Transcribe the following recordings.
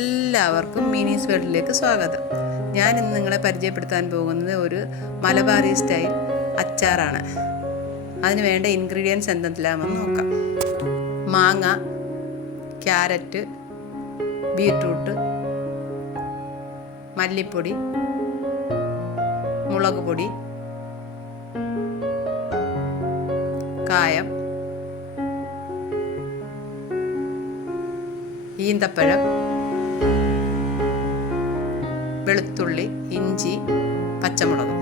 എല്ലാവർക്കും മിനീസ് വേൾഡിലേക്ക് സ്വാഗതം. ഞാൻ ഇന്ന് നിങ്ങളെ പരിചയപ്പെടുത്താൻ പോകുന്നത് ഒരു മലബാറി സ്റ്റൈൽ അച്ചാറാണ്. അതിന് വേണ്ട ഇൻഗ്രീഡിയൻസ് എന്തെല്ലാമെന്ന് നോക്കാം. മാങ്ങ, ക്യാരറ്റ്, ബീറ്റ്റൂട്ട്, മല്ലിപ്പൊടി, മുളക് പൊടി, കായം, ഈന്തപ്പഴം, വെളുത്തുള്ളി, ഇഞ്ചി, പച്ചമുളക്.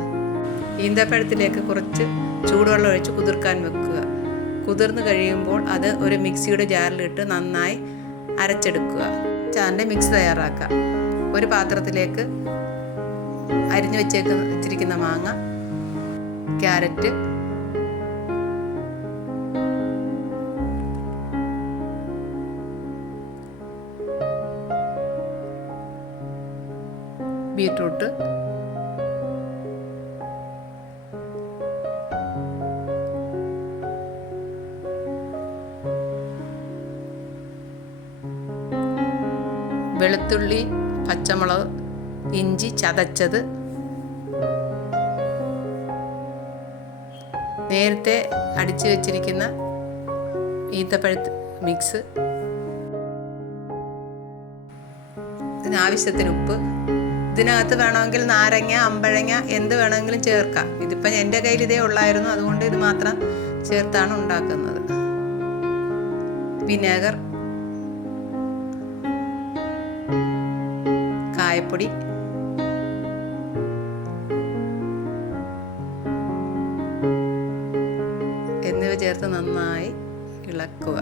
ഈന്തപ്പഴത്തിലേക്ക് കുറച്ച് ചൂടുവെള്ളം ഒഴിച്ച് കുതിർക്കാൻ വെക്കുക. കുതിർന്ന് കഴിയുമ്പോൾ അത് ഒരു മിക്സിയുടെ ജാറിലിട്ട് നന്നായി അരച്ചെടുക്കുക. അച്ചാറിൻ്റെ മിക്സ് തയ്യാറാക്കാം. ഒരു പാത്രത്തിലേക്ക് അരിഞ്ഞു വെച്ചിരിക്കുന്ന മാങ്ങ, ക്യാരറ്റ്, ബീറ്റ്റൂട്ട്, വെളുത്തുള്ളി, പച്ചമുളക്, ഇഞ്ചി ചതച്ചത്, നേരത്തെ അടിച്ചു വെച്ചിരിക്കുന്ന ഈന്തപ്പഴ മിക്സ്, ഇതിനാവശ്യത്തിന് ഉപ്പ്. ഇതിനകത്ത് വേണമെങ്കിൽ നാരങ്ങ, അമ്പഴങ്ങ എന്ത് വേണമെങ്കിലും ചേർക്കാം. ഇതിപ്പം എൻ്റെ കയ്യിൽ ഇതേ ഉള്ളായിരുന്നു, അതുകൊണ്ട് ഇത് മാത്രം ചേർത്താണ് ഉണ്ടാക്കുന്നത്. വിനെഗർ, കായപ്പൊടി, എന്നിവ ചേർത്ത് നന്നായി ഇളക്കുക.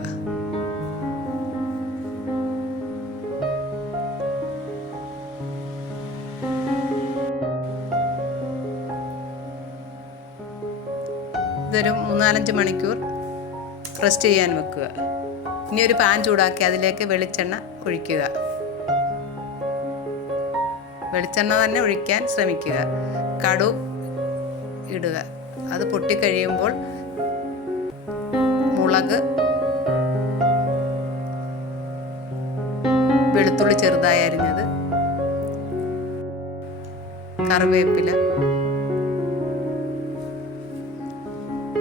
ഇതൊരു 3-4 മണിക്കൂർ റെസ്റ്റ് ചെയ്യാൻ വെക്കുക. ഇനി ഒരു പാൻ ചൂടാക്കി അതിലേക്ക് വെളിച്ചെണ്ണ ഒഴിക്കുക. വെളിച്ചെണ്ണ തന്നെ ഒഴിക്കാൻ ശ്രമിക്കുക. കടുക് ഇടുക. അത് പൊട്ടിക്കഴിയുമ്പോൾ മുളക്, വെളുത്തുള്ളി ചെറുതായി അരിഞ്ഞത്, കറിവേപ്പില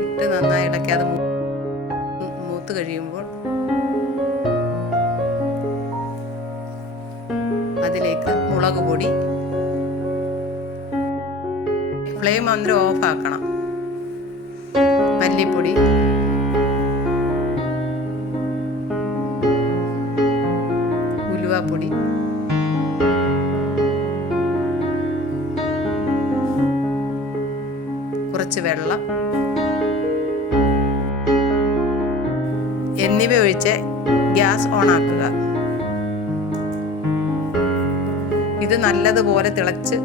ഇട്ട് നന്നായി ഇളക്കി അത് മൂത്ത് കഴിയുമ്പോൾ അതിലേക്ക് മുളക് പൊടി, ഫ്ലെയിം അന്നേരം ഓഫ് ആക്കണം, മല്ലിപ്പൊടി, ഉലുവാപ്പൊടി, കുറച്ച് വെള്ളം എന്നിവ ഒഴിച്ച് ഗ്യാസ് ഓണാക്കുക. ഇത് നല്ലതുപോലെ തിളച്ച്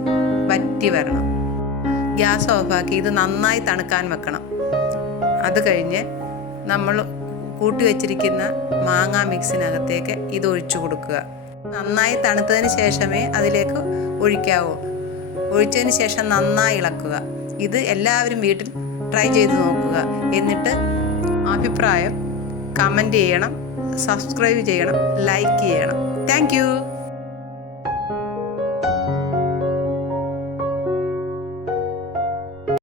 വറ്റി വരണം. ഗ്യാസ് ഓഫാക്കി ഇത് നന്നായി തണുക്കാൻ വെക്കണം. അത് കഴിഞ്ഞ് നമ്മൾ കൂട്ടി വെച്ചിരിക്കുന്ന മാങ്ങാ മിക്സിനകത്തേക്ക് ഇത് ഒഴിച്ചു കൊടുക്കുക. നന്നായി തണുത്തതിന് ശേഷമേ അതിലേക്ക് ഒഴിക്കാവൂ. ഒഴിച്ചതിന് ശേഷം നന്നായി ഇളക്കുക. ഇത് എല്ലാവരും വീട്ടിൽ ട്രൈ ചെയ്ത് നോക്കുക. എന്നിട്ട് അഭിപ്രായം കമൻറ്റ് ചെയ്യണം, സബ്സ്ക്രൈബ് ചെയ്യണം, ലൈക്ക് ചെയ്യണം. Thank you.